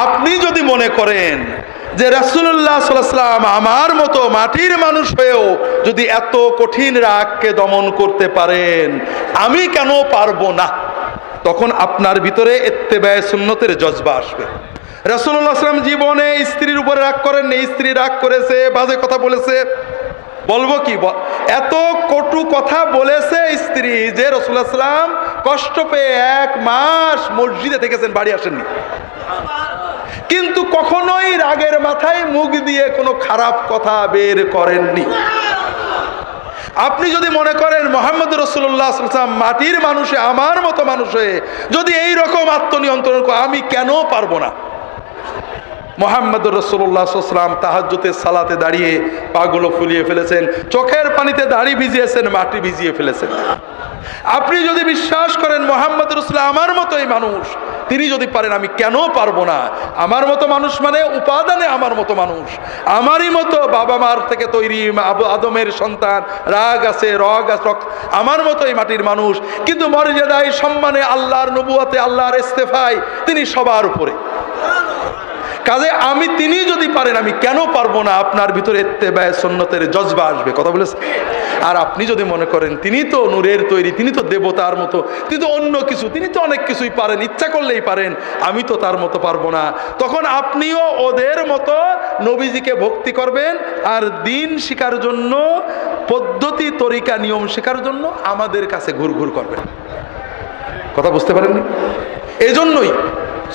আপনি যদি মনে করেন যে রাসুল্লাহ সাল্লাম আমার মতো মাটির মানুষ হয়েও যদি এত কঠিন রাগকে দমন করতে পারেন, আমি কেন পারব না? তখন আপনার ভিতরে এত্তেবায় সুন্নতের জজবা আসবে। রাসুল্লাহ জীবনে স্ত্রীর উপরে রাগ করেননি স্ত্রী রাগ করেছে, বাজে কথা বলেছে। বলব কি এত কটু কথা বলেছে স্ত্রী যে রসুল্লাহ সাল্লাম কষ্ট পেয়ে এক মাস মসজিদে থেকেছেন, বাড়ি আসেননি। কিন্তু কখনোই রাগের মাথায় মুখ দিয়ে কোনো খারাপ কথা বের করেননি। আপনি যদি মনে করেন মোহাম্মদ রসুল্লাহ মাটির মানুষে, আমার মতো মানুষে, যদি এই রকম আত্মনিয়ন্ত্রণ আমি কেন পারব না? মোহাম্মদ রসুল্লাহাম তাহাজ্যতে সালাতে দাঁড়িয়ে পাগুলো ফুলিয়ে ফেলেছেন, চোখের পানিতে দাড়ি ভিজিয়েছেন, মাটি ভিজিয়ে ফেলেছেন। আপনি যদি বিশ্বাস করেন মোহাম্মদ রসুল্লাহ আমার মতোই মানুষ তিনি যদি পারেন, আমি কেন পারব না? আমার মতো মানুষ মানে উপাদানে আমার মতো মানুষ। আমারই মতো বাবা মার থেকে তৈরি আদমের সন্তান, রাগ আছে, রগ আছে আমার মতো এই মাটির মানুষ। কিন্তু মর্যাদায় সম্মানে আল্লাহর নবুয়াতে, আল্লাহর ইস্তেফায় তিনি সবার উপরে। কাজে আমি তিনি যদি পারেন, আমি কেন পারব না? আপনার ভিতরে এত্তেবায় সন্ন্যতের জজবা আসবে। কথা বলেছে আর আপনি যদি মনে করেন, তিনি তো নূরের তৈরি, তিনি তো দেবতার মতো, তিনি তো অন্য কিছু, তিনি তো অনেক কিছুই পারেন, ইচ্ছা করলেই পারেন, আমি তো তার মতো পারব না। তখন আপনিও ওদের মতো নবীজিকে ভক্তি করবেন, আর দিন শিকার জন্য, পদ্ধতি, তরিকা, নিয়ম শেখার জন্য আমাদের কাছে ঘুরঘুর করবেন। কথা বুঝতে পারেননি? এই জন্যই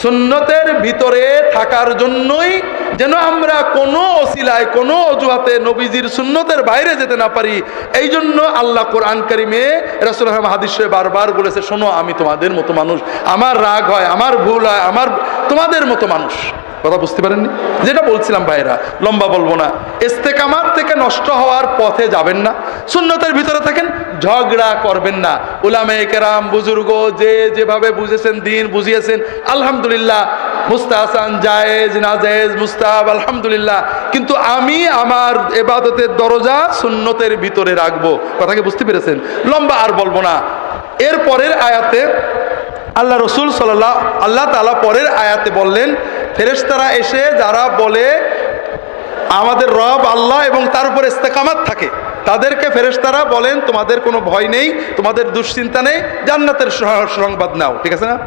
সুন্নতের ভিতরে থাকার জন্যই যেন আমরা কোনো অসিলায় কোনো অজুহাতে নবীজির সুন্নতের বাইরে যেতে না পারি। এই জন্য আল্লাহ কোরআন কারিমে রসুল হাদিসে বারবার বলেছে, শোনো, আমি তোমাদের মতো মানুষ। আমার রাগ হয়, আমার ভুল হয়, আমার তোমাদের মতো মানুষ। কথা বুঝতে পারেননি? যেটা বলছিলাম ভাইরা লম্বা বলব না। ইস্তেকামাত থেকে নষ্ট হওয়ার পথে যাবেন না। সুন্নতের ভিতরে থাকেন, ঝগড়া করবেন না। উলামে কেরাম, বুজুর্গ যে যেভাবে বুঝেছেন, দিন বুঝিয়েছেন, আলহামদুলিল্লাহ মুস্তাহসান জায়েজ নাজেজ মুস্তাহাব, আলহামদুলিল্লাহ। কিন্তু আমি আমার এবাদতের দরজা সুন্নতের ভিতরে রাখব। কথাকে বুঝতে পেরেছেন? লম্বা আর বলব না। এর পরের আয়াতে আল্লাহ রসুল সাল্লাহ আল্লাহ তালা পরের আয়াতে বললেন ফেরেশতারা এসে যারা বলে, আমাদের রব আল্লাহ এবং তার উপর ইস্তেকামাত থাকে। তাদেরকে ফেরেশতারা বলেন, তোমাদের কোনো ভয় নেই, তোমাদের দুশ্চিন্তা নেই, জান্নাতের সংবাদ নাও। ঠিক আছে না?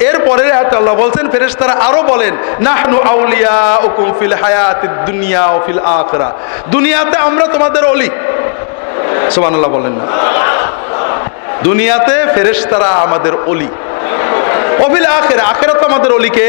এর পরের আয়াতে আল্লাহ বলছেন, ফেরেশতারা আরও বলেন, নাহনু আউলিয়া উকুম ফিল হায়াতিদ দুনিয়া ও ফিল আখরা। দুনিয়াতে আমরা তোমাদের অলি। সুবহানাল্লাহ বলেন না। দুনিয়াতে ফেরেশতারা আমাদের অলি। অফিল আখের, আখেরাত আমাদের অলিকে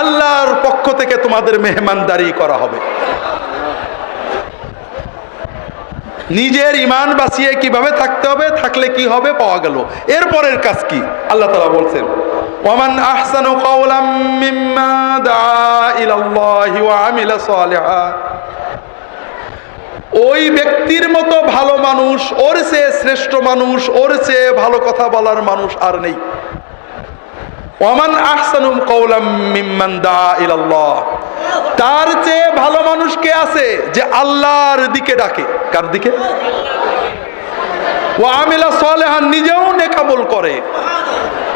আল্লাহর পক্ষ থেকে তোমাদের মেহমানদারি করা হবে। নিজের ইমান বাঁচিয়ে কীভাবে থাকতে হবে, থাকলে কি হবে পাওয়া গেল। এরপরের কাজ কি? আল্লাহ তালা বলছেন মিম্মা দা ওই ব্যক্তির মতো ভালো মানুষ, ওর চেয়ে শ্রেষ্ঠ মানুষ, ওর চেয়ে ভালো কথা বলার মানুষ আর নেই। ওয়ামান আহসানুম কৌলাম মিম্মান দা ইলাল্লাহ। তার চেয়ে ভালো মানুষ কে আছে যে আল্লাহর দিকে ডাকে? কার দিকে? ও আমিলা সালেহান, নিজেও নেকামল করে।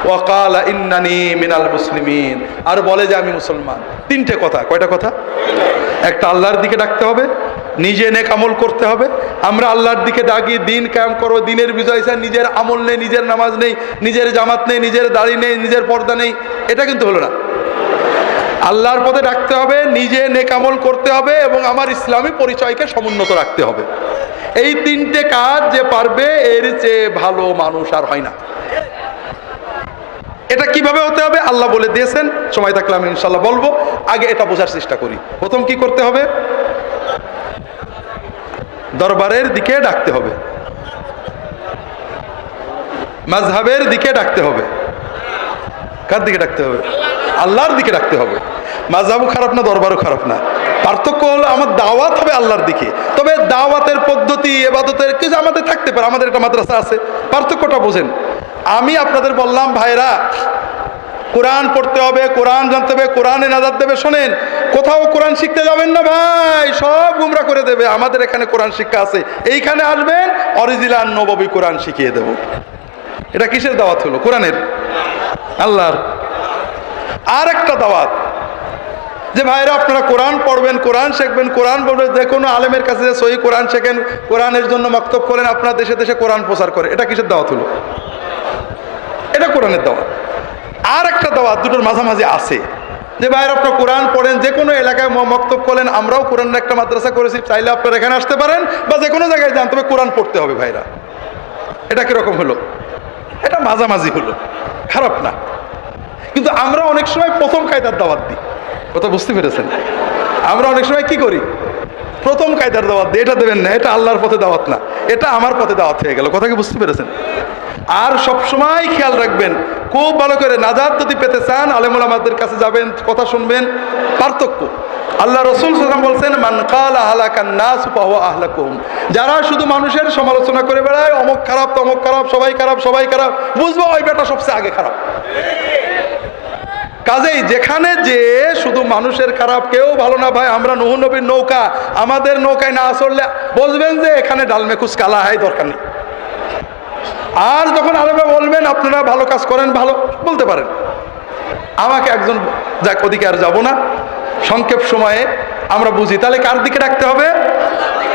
ওয়াকালা ইন্নানি মিনাল মুসলিমিন। আর বলে যে আমি মুসলমান। তিনটে কথা। কয়টা কথা? একটা আল্লাহর দিকে ডাকতে হবে নিজে নেক আমল করতে হবে। আমরা আল্লাহর দিকে ডাকি দিন কায়েম করো, দিনের বিজয় চাই, নিজের আমল নেই, নিজের নামাজ নেই, নিজের জামাত নেই, নিজের দাড়ি নেই, নিজের পর্দা নেই, এটা কিন্তু হলো না। আল্লাহর পথে ডাকতে হবে, নিজে নেকামল করতে হবে এবং আমার ইসলামী পরিচয়কে সমুন্নত রাখতে হবে। এই তিনটে কাজ যে পারবে, এর চেয়ে ভালো মানুষ আর হয় না। এটা কীভাবে হতে হবে? আল্লাহ বলে দিয়েছেন, সময় থাকলে আমি ইনশাল্লাহ বলব। আগে এটা বোঝার চেষ্টা করি। প্রথম কি করতে হবে? দরবারের দিকে ডাকতে হবে। মাঝহাবের দিকে ডাকতে হবে। কার দিকে ডাকতে হবে? আল্লাহর দিকে ডাকতে হবে। মাজাবও খারাপ না, দরবারও খারাপ না। পার্থক্য হলো আমার দাওয়াত হবে আল্লাহর দিকে। তবে দাওয়াতের পদ্ধতি, এবাদতের কিছু আমাদের থাকতে পারে, আমাদের একটা মাদ্রাসা আছে। পার্থক্যটা বোঝেন। আমি আপনাদের বললাম ভাইরা কোরআন পড়তে হবে, কোরআন জানতে হবে, কোরআনে নাজার দেবে, শোনেন। কোথাও কোরআন শিখতে যাবেন না ভাই, সব গুমরা করে দেবে। আমাদের এখানে কোরআন শিক্ষা আছে। এইখানে আসবেন, অরিজিনাল নববী কোরআন শিখিয়ে দেব। এটা কিসের দাওয়াত হলো? কোরআনের? আল্লাহর। আর একটা দাওয়াত। যে ভাইরা আপনারা কোরআন পড়বেন, কোরআন শিখবেন, কোরআন পড়বেন, যে কোনো আলেমের কাছে যে সহি কোরআন শেখেন, কোরআনের জন্য মক্তব করেন, আপনার দেশে দেশে কোরআন প্রচার করে। এটা কিসের দাওয়াত হলো? এটা কোরআনের দাওয়াত। আর একটা দাওয়াত দুটোর মাঝামাঝি আছে। যে ভাইয়ের, আপনার কোরআন পড়েন, যে কোনো এলাকায় মক্তব করেন আমরাও কোরআনের একটা মাদ্রাসা করেছি, চাইলে আপনারা এখানে আসতে পারেন বা যে কোনো জায়গায় যান, তবে কোরআন পড়তে হবে ভাইরা। এটা কীরকম হলো? এটা মাঝামাঝি হলো। খারাপ না। কিন্তু আমরা অনেক সময় প্রথম কায়দার দাওয়াত দিই। কথা বুঝতে পেরেছেন? আমরা অনেক সময় কি করি? প্রথম কায়দার দাওয়াত দিই। এটা দেবেন না, এটা আল্লাহর পথে দাওয়াত না। এটা আমার পথে দাওয়াত হয়ে গেল। কথা কি বুঝতে পেরেছেন? আর সব সময় খেয়াল রাখবেন, খুব ভালো করে নাজাদ যদি পেতে চান আলেমুল আমাদের কাছে যাবেন, কথা শুনবেন, পার্থক্য। আল্লাহ রসুল সাল্লাম বলছেন, মান কাল আহলাকান নাস ফাহু আহলাকুম। যারা শুধু মানুষের সমালোচনা করে বেড়ায়, অমুক খারাপ, তমক খারাপ, সবাই খারাপ সবাই খারাপ, বুঝব ওই বেটা সবচেয়ে আগে খারাপ। কাজেই যেখানে যে শুধু মানুষের খারাপ, কেউ ভালো না ভাই, আমরা নুহ নবীর নৌকা, আমাদের নৌকায় না আসলে বুঝবেন যে এখানে ডালমেকুস কালা হয় দরকার নেই। আর যখন আলেমা বলবেন, আপনারা ভালো কাজ করেন, ভালো, বলতে পারেন। আমাকে একজন যাক, ওদিকে আর যাব না। সংক্ষেপ সময়ে আমরা বুঝি, তাহলে কার দিকে ডাকতে হবে?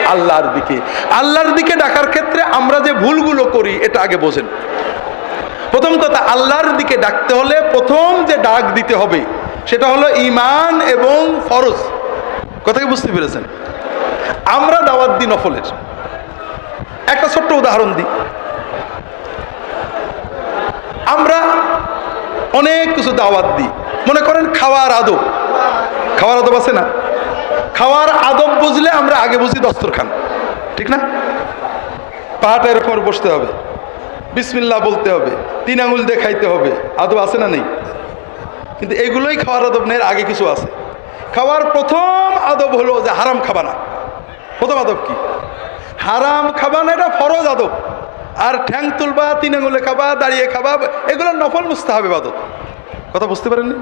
আল্লাহর দিকে। আল্লাহর দিকে ডাকার ক্ষেত্রে আমরা যে ভুলগুলো করি, এটা আগে বোঝেন। প্রথম কথা, আল্লাহর দিকে ডাকতে হলে প্রথম যে ডাক দিতে হবে, সেটা হলো ইমান এবং ফরজ। কথা কি বুঝতে পেরেছেন? আমরা দাওয়াত দিই নফলের। একটা ছোট্ট উদাহরণ দিই। আমরা অনেক কিছু দাওয়াত দিই। মনে করেন খাওয়ার আদব। খাওয়ার আদব আছে না? খাওয়ার আদব বুঝলে আমরা আগে বুঝি দস্তরখান। ঠিক না? পাহাটা এরকম বসতে হবে। বিসমিল্লা বলতে হবে। তিন আঙুল দেখাইতে হবে। আদব আছে না নেই? কিন্তু এগুলোই খাওয়ার আদব নেই আগে কিছু আছে। খাওয়ার প্রথম আদব হলো যে হারাম খাবানা প্রথম আদব কি? হারাম খাবা না, এটা ফরজ আদব। আর ঠ্যাং তুলবা, তিন আঙুলে খাবা, দাঁড়িয়ে খাবা, এগুলো নফল মুস্তা হবে বাদত কথা বুঝতে পারেননি?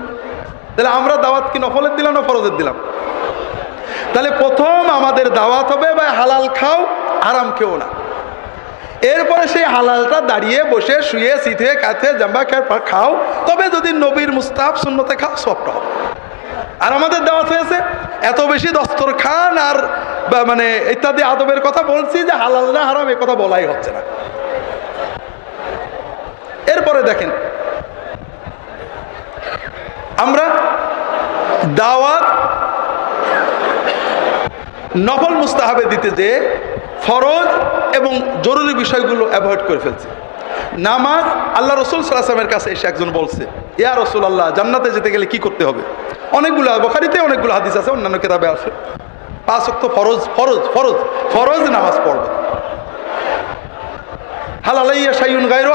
তাহলে আমরা দাওয়াত কি নফলের দিলাম না ফরজের দিলাম? তাহলে প্রথম আমাদের দাওয়াত হবে বা হালাল খাও, আরাম খেও না। এরপরে সেই হালালটা দাঁড়িয়ে বসে শুয়ে সিথে কাঁথে জাম্বা খাও। তবে যদি নবীর মুস্তাফ শূন্যতে খাও, সবটা হবে। আর আমাদের দাওয়াত হয়েছে, এত বেশি দস্তর খান আর মানে ইত্যাদি আদবের কথা বলছি যে হালাল না হারাম, এ কথা বলাই হচ্ছে না। এরপরে দেখেন, আমরা দাওয়াত নফল মুস্তাহাবে দিতে যে ফরজ এবং জরুরি বিষয়গুলো অ্যাভয়েড করে ফেলছে। নামাজ আল্লাহ রসুল সাল্লাহামের কাছে এসে একজন বলছে, ইয়া রসুল আল্লাহ জান্নাতে যেতে গেলে কি করতে হবে? অনেকগুলো বখারিতে অনেকগুলো হাদিস আছে, অন্যান্য কেতাবে আছে। পাঁচ অক্ত ফরজ ফরজ ফরজ ফরজ নামাজ পড়বে। হালালাইয়া সাইউন গাইরো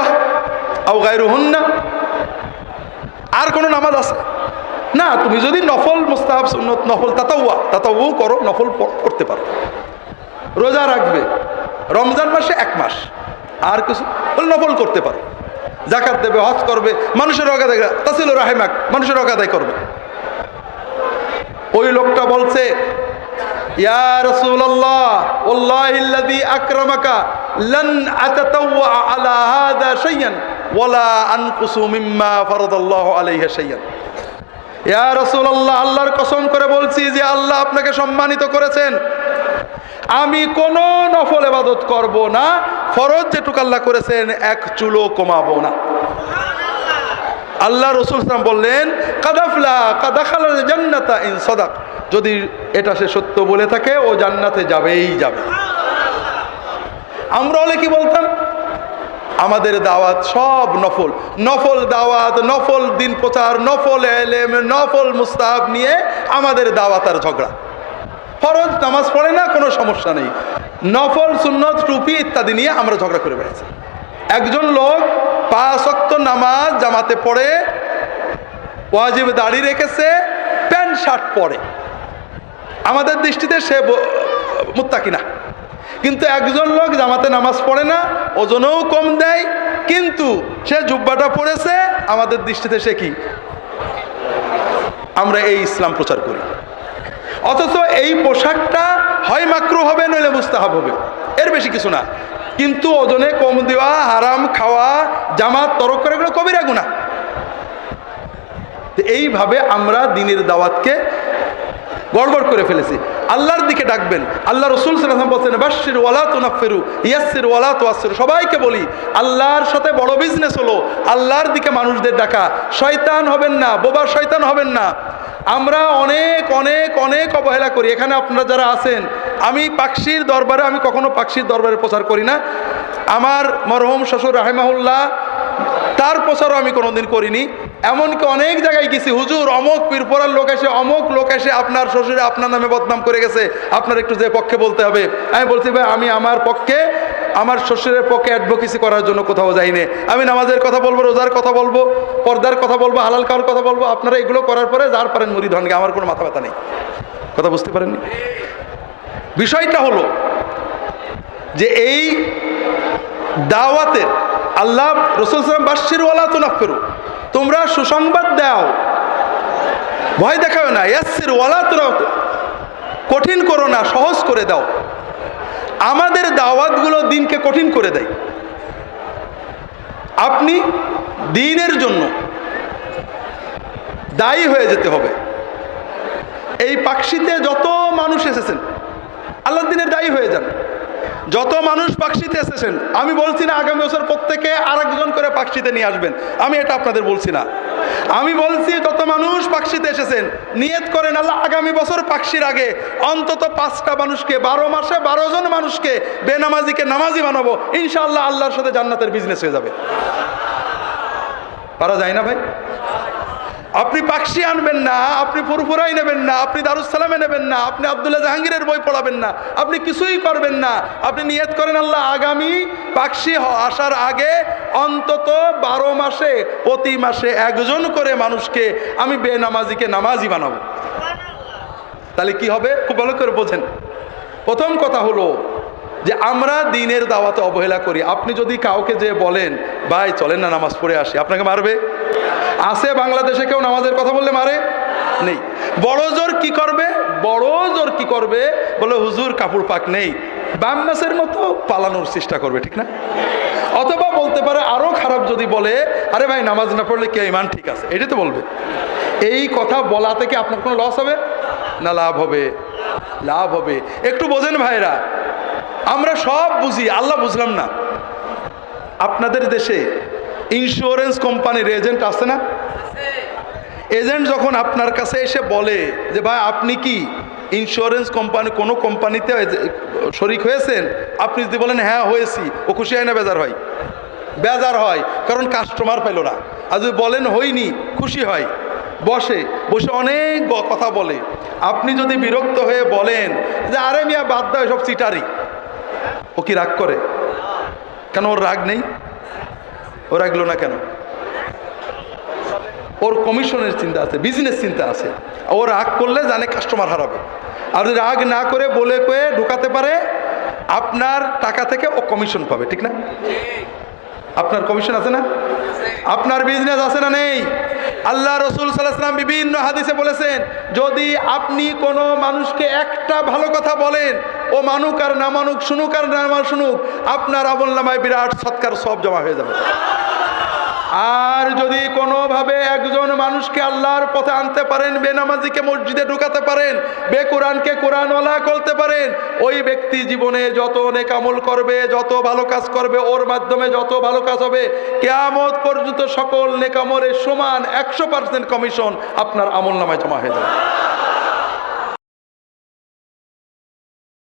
আও হুন্না আর কোনো নামাজ আছে? না, তুমি যদি নফল সুন্নত নফল তাতাউয়া তাতাউ করো, নফল করতে পারো। রোজা রাখবে, রমজান মাসে এক মাস। আর কিছু? নফল করতে পারো। জাকাত দেবে, হজ করবে, মানুষের অগাদায় তাসিল রাহেমাক মানুষের অগাদায় করবে। ওই লোকটা বলছে, ইয়া লান আলা ওয়ালা আনকুসু মিম্মা ফারাদাল্লাহু আলাইহি শাইয়ান ইয়া রাসূলুল্লাহ, আল্লাহর কসম করে বলছি যে আল্লাহ আপনাকে সম্মানিত করেছেন। আমি কোনো নফল ইবাদত করব না, ফরজ যেটুকু আল্লাহ করেছেন, এক চুলো কমাবো না। আল্লাহ রসুল ইসলাম বললেন, কাদাফলা কাদাখাল জান্নাতা ইন সদাক। যদি এটা সে সত্য বলে থাকে, ও জান্নাতে যাবেই যাবে। আমরা হলে কি বলতাম? আমাদের দাওয়াত সব নফল। নফল দাওয়াত, নফল দিন প্রচার, নফল এলেম, নফল মুস্তাহাব নিয়ে আমাদের দাওয়াত আর ঝগড়া। ফরজ, নামাজ পড়ে না, কোনো সমস্যা নেই। নফল, সুন্নত, টুপি ইত্যাদি নিয়ে আমরা ঝগড়া করে বেড়াচ্ছি। একজন লোক পাঁচ অক্ত নামাজ জামাতে পড়ে, ওয়াজিব দাড়ি রেখেছে, প্যান্ট, শার্ট পরে। আমাদের দৃষ্টিতে সে মুত্তাকি না। কিন্তু একজন লোক জামাতে নামাজ পড়ে না, ওজনেও কম দেয়, কিন্তু সে জুব্বাটা পড়েছে, আমাদের দৃষ্টিতে সে কি? আমরা এই ইসলাম প্রচার করি। অথচ এই পোশাকটা হয় মাকরু হবে, নইলে মুস্তাহাব হবে। এর বেশি কিছু না। কিন্তু ওজনে কম দেওয়া, হারাম খাওয়া, জামাত তরক করে, এগুলো কবিরা গুণা এইভাবে আমরা দিনের দাওয়াতকে গড়বড় করে ফেলেছি। আল্লাহর দিকে ডাকবেন। আল্লাহ রসুল সাল্লাম বলছেন বাশির ওয়ালা তো নাফেরু ইয়াসির ওয়ালা তো আসির সবাইকে বলি, আল্লাহর সাথে বড় বিজনেস হলো আল্লাহর দিকে মানুষদের ডাকা। শয়তান হবেন না, বোবা শয়তান হবেন না। আমরা অনেক অনেক অনেক অবহেলা করি। এখানে আপনারা যারা আছেন, আমি পাকশির দরবারে, আমি কখনো পাকশির দরবারে প্রচার করি না। আমার মরহম শ্বশুর রাহেমাহুল্লাহ, তার প্রচারও আমি কোনোদিন করিনি। এমনকি অনেক জায়গায় গেছি, হুজুর, অমক পীরপড়ার লোক এসে, অমক লোক এসে আপনার শ্বশুরে আপনার নামে বদনাম করে গেছে। আপনার একটু যে পক্ষে বলতে হবে। আমি বলছি, ভাই, আমি আমার পক্ষে, আমার শ্বশুরের পক্ষে অ্যাডভোকেসি করার জন্য কোথাও যাইনি। আমি নামাজের কথা বলব, রোজার কথা বলব, পর্দার কথা বলব, হালাল খাওয়ার কথা বলব। আপনারা এগুলো করার পরে যার পারেন মুড়ি ধনকে আমার কোনো মাথা ব্যথা নেই। কথা বুঝতে পারেননি? বিষয়টা হলো যে এই দাওয়াতের আল্লাহ রসুল সালাম বাশির ওয়ালা তো নাফেরু তোমরা সুসংবাদ দাও। ভয় দেখাও না। ইয়াসির ওয়ালা কঠিন করো না, সহজ করে দাও। আমাদের দাওয়াতগুলো দিনকে কঠিন করে দেয়। আপনি দিনের জন্য দায়ী হয়ে যেতে হবে। এই পাকশিতে যত মানুষ এসেছেন আল্লাহ দিনের দায়ী হয়ে যান। যত মানুষ পাকশিতে এসেছেন, আমি বলছি না আগামী বছর প্রত্যেকে আর একজন করে পাকশিতে নিয়ে আসবেন। আমি এটা আপনাদের বলছি না। আমি বলছি যত মানুষ পাকশিতে এসেছেন, নিয়ত করেন আল্লাহ আগামী বছর পাকশির আগে অন্তত পাঁচটা মানুষকে, বারো মাসে বারো জন মানুষকে বেনামাজিকে নামাজি বানাবো। ইনশাআল্লাহ আল্লাহর সাথে জান্নাতের বিজনেস হয়ে যাবে। পারা যায় না ভাই? আপনি পাকশি আনবেন না, আপনি ফুরফুরাই নেবেন না, আপনি দারুসালামে নেবেন না, আপনি আবদুল্লাহ জাহাঙ্গীরের বই পড়াবেন না, আপনি কিছুই করবেন না। আপনি নিয়ত করেন, আল্লাহ আগামী পাকশি আসার আগে অন্তত বারো মাসে, প্রতি মাসে একজন করে মানুষকে আমি বেনামাজিকে নামাজি বানাবো। তাহলে কি হবে? খুব ভালো করে বোঝেন। প্রথম কথা হলো যে আমরা দিনের দাওয়াতে অবহেলা করি। আপনি যদি কাউকে যে বলেন, ভাই, চলেন না নামাজ পড়ে আসি। আপনাকে মারবে? আছে বাংলাদেশে কেউ নামাজের কথা বললে মারে? নেই। বড় জোর কি করবে? বড় জোর কি করবে? বলে, হুজুর, কাপড় পাক নেই। বাম মাসের মতো পালানোর চেষ্টা করবে, ঠিক না? অথবা বলতে পারে, আরও খারাপ যদি বলে, আরে ভাই, নামাজ না পড়লে কে ইমান ঠিক আছে? এটাই তো বলবে। এই কথা বলা থেকে আপনার কোনো লস হবে? না, লাভ হবে। লাভ হবে। একটু বোঝেন ভাইরা, আমরা সব বুঝি, আল্লাহ বুঝলাম না। আপনাদের দেশে ইন্স্যুরেন্স কোম্পানির এজেন্ট আছে না? এজেন্ট যখন আপনার কাছে এসে বলে যে, ভাই, আপনি কি ইন্স্যুরেন্স কোম্পানি কোনো কোম্পানিতে শরিক হয়েছেন? আপনি যদি বলেন হ্যাঁ হয়েছি। ও খুশি হয় না, বেজার হয়? বেজার হয়, কারণ কাস্টমার পেল না। আর যদি বলেন হইনি খুশি হয়। বসে বসে অনেক কথা বলে। আপনি যদি বিরক্ত হয়ে বলেন যে, আরে মিয়া, বাদ দাও সব চিটারি। ও কি রাগ করে? কেন ওর রাগ নেই? ও রাগলো না কেন? ওর কমিশনের চিন্তা আছে বিজনেস চিন্তা আছে। ও রাগ করলে জানে কাস্টমার হারাবে। আর যদি রাগ না করে বলে কয়ে ঢুকাতে পারে, আপনার টাকা থেকে ও কমিশন পাবে, ঠিক না? আপনার কমিশন আছে না? আপনার বিজনেস আছে না নেই? আল্লাহ রসুল সাল্লাহাম বিভিন্ন হাদিসে বলেছেন, যদি আপনি কোনো মানুষকে একটা ভালো কথা বলেন, ও মানুক আর না মানুক, শুনুক আর না শুনুক আপনার আমল নামায় বিরাট সৎকার সব জমা হয়ে যাবে। আর যদি কোনোভাবে একজন মানুষকে আল্লাহর পথে আনতে পারেন, বেনামাজিকে মসজিদে ঢুকাতে পারেন বে কোরআনকে কোরআনওয়ালা করতে পারেন, ওই ব্যক্তি জীবনে যত নেকামল করবে, যত ভালো কাজ করবে, ওর মাধ্যমে যত ভালো কাজ হবে, কেয়ামত পর্যন্ত সকল নেকামলের সমান একশো পার্সেন্ট কমিশন আপনার আমল নামায় জমা হয়ে যাবে।